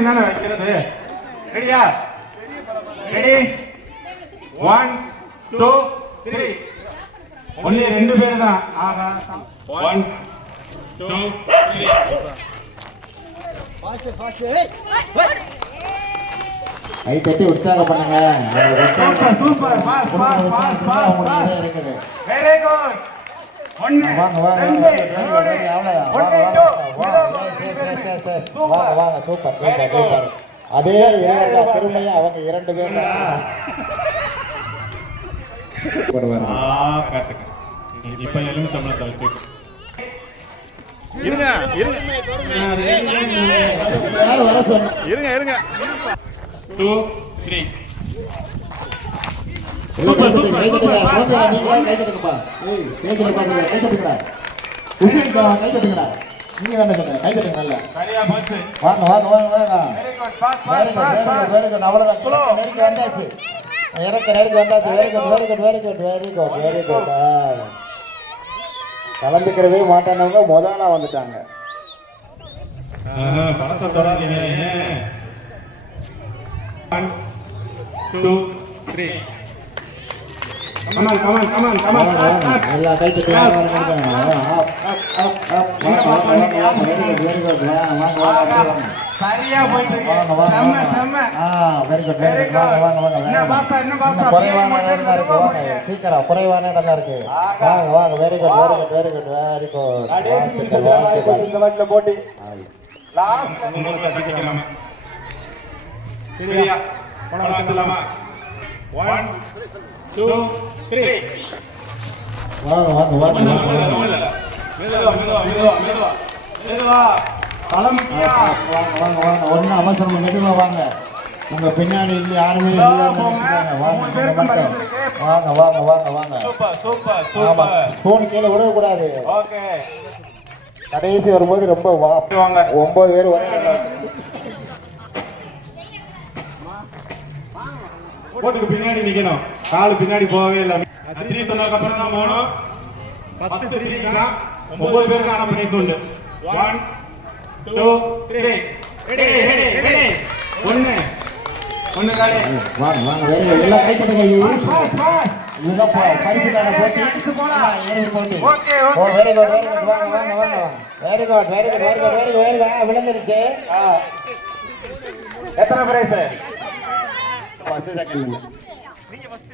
பேருக்கு தானே வைக்கிறது. ரெடியா? ரெடி 1 2 3. ஒன்லி 2 பேர் தான். ஆஹா 1 2 3. கை தட்டி உற்சாகம் பண்ணுங்க. Super pass pass pass pass இருக்குது. Very good. ஒண்ணு வாங்க வாங்க வாங்க சூப்பர் சூப்பர் சூப்பர். அதே பெருமையா அவங்க 2 பேர் இப்ப எலுமிச்சம்பழம் இருங்க இருங்க இருங்க இருங்க 2 3. கலந்துக்கிறவே மாட்டானவங்க முதலா வந்துட்டாங்க. எல்லா கை தட்டி சரியா போயிட்டு இருக்கு. செம்ம செம்ம. Very good very good. வாங்க வாங்க வாங்க. குறைவான இடம் தான் இருக்கு. வாங்க சீக்கிரம் குறைவான இடம் தான் இருக்கு. வாங்க வாங்க. Very good very good very good very good. கடைசி நிமிஷத்துல மாதிரி போட்டு இந்த வாட்டில போட்டி. லாஸ்ட் உங்களுக்கு கட்டிக்கலாம். சரியா? போலாமா? 1 2 3. வாங்க வாங்க வாங்க. மெதுவா மெதுவா மெதுவா மெதுவா மெதுவா. பழம்பியா. வாங்க வாங்க வாங்க. ஒண்ணு அவசரம் மெதுவா வாங்க. உங்க பின்னாடி இல்ல யாருமே இல்ல. வாங்க வாங்க வாங்க வாங்க. Super super super. ஸ்பூன் கீழே விட கூடாது. ஓகே. கடைசி வரும்போது ரொம்ப வாங்க 9 பேர் வர. போட்டுக்கு பின்னாடி நிக்கணும். கால் பின்னாடி போகவே இல்லை. 3 சொன்னதுக்கு அப்புறம் தான் போகணும். ஃபர்ஸ்ட் 3 தான் 9 பேருக்கு ஆன பிரைஸ் உண்டு. 1 2 3. Ready ready ready. ஒண்ணு காலே. வாங்க வாங்க. Very good. எல்லாம் கை தட்டுங்க. Pass pass. இதுதான் பரிசுக்கான போட்டி. போட்டி. Okay oh okay. Very good very good. வாங்க வாங்க வாங்க. Very good very good very good very good. விழுந்துருச்சு. எத்தனை பிரைஸ்? First second. நீங்க ஃபர்ஸ்ட்